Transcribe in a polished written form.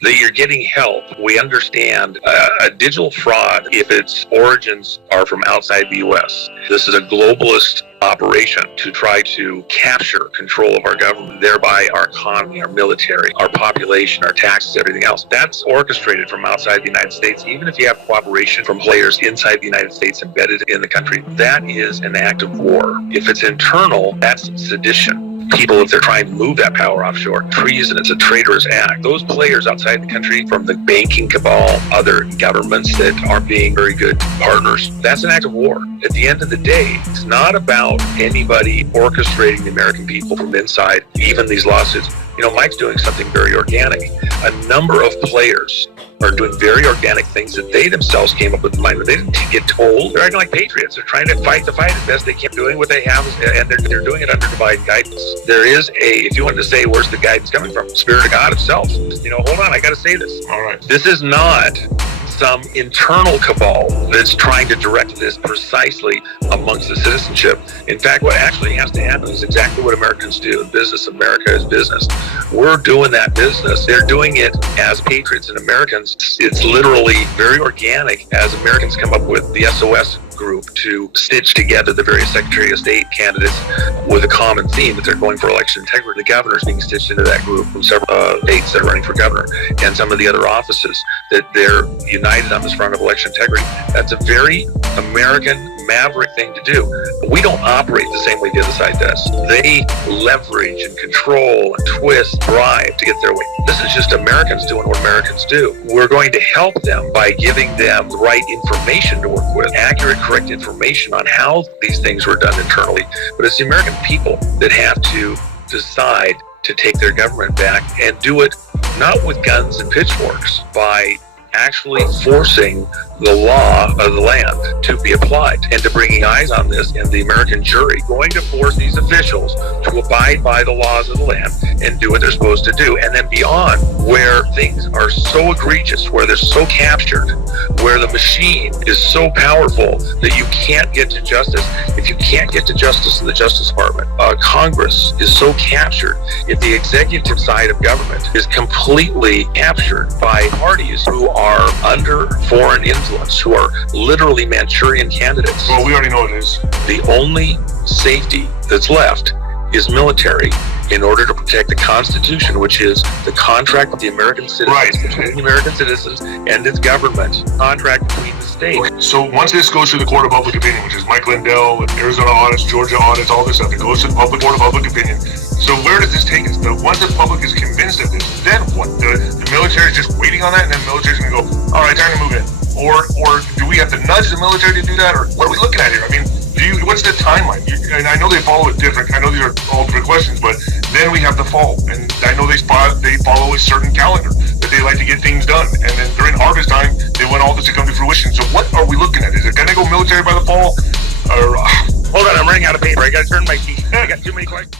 that you're getting help. We understand a digital fraud, if its origins are from outside the U.S. This is a globalist operation to try to capture control of our government, thereby our economy, our military, our population, our taxes, everything else. That's orchestrated from outside the United States. Even if you have cooperation from players inside the United States embedded in the country, that is an act of war. If it's internal, that's sedition. People, if they're trying to move that power offshore, treason, it's a traitorous act. Those players outside the country, from the banking cabal, other governments that aren't being very good partners, that's an act of war. At the end of the day, it's not about anybody orchestrating the American people from inside, even these lawsuits. You know, Mike's doing something very organic. A number of players are doing very organic things that they themselves came up with in mind. They didn't get told. They're acting like patriots. They're trying to fight the fight as best they can, doing what they have, and they're doing it under divine guidance. There is if you wanted to say, where's the guidance coming from? Spirit of God himself. You know, hold on, I got to say this. All right. This is not some internal cabal that's trying to direct this precisely amongst the citizenship. In fact, what actually has to happen is exactly what Americans do in business. America is business. We're doing that business. They're doing it as patriots and Americans. It's literally very organic as Americans come up with the SOS group to stitch together the various Secretary of State candidates with a common theme that they're going for election integrity. The governor's being stitched into that group from several states that are running for governor, and some of the other offices, that they're united on this front of election integrity. That's a very American maverick thing to do. We don't operate the same way the other side does. They leverage and control and twist, bribe to get their way. This is just Americans doing what Americans do. We're going to help them by giving them the right information to work with, accurate, correct information on how these things were done internally. But it's the American people that have to decide to take their government back and do it not with guns and pitchforks, by actually forcing the law of the land to be applied, and to bringing eyes on this, and the American jury going to force these officials to abide by the laws of the land and do what they're supposed to do. And then beyond, where things are so egregious, where they're so captured, where the machine is so powerful that you can't get to justice. If you can't get to justice in the Justice Department, Congress is so captured. If the executive side of government is completely captured by parties who are under foreign influence, who are literally Manchurian candidates. Well, we already know it is. The only safety that's left is military, in order to protect the Constitution, which is the contract with the American citizens, right, between the American citizens and its government, contract between the states. Okay. So once this goes through the Court of Public Opinion, which is Mike Lindell, and Arizona audits, Georgia audits, all this stuff, it goes to the Court of Public Opinion. So where does this take us? Once the public is convinced of this, then what? The military is just waiting on that, and then the military is going to go, all right, time to move in. Or do we have to nudge the military to do that? Or what are we looking at here? I mean, what's the timeline? And I know they follow it different. I know these are all different questions, but then we have the fall, and I know they follow a certain calendar that they like to get things done. And then during harvest time, they want all this to come to fruition. So what are we looking at? Is it going to go military by the fall? Or hold on, I'm running out of paper. I got to turn my key. I got too many questions.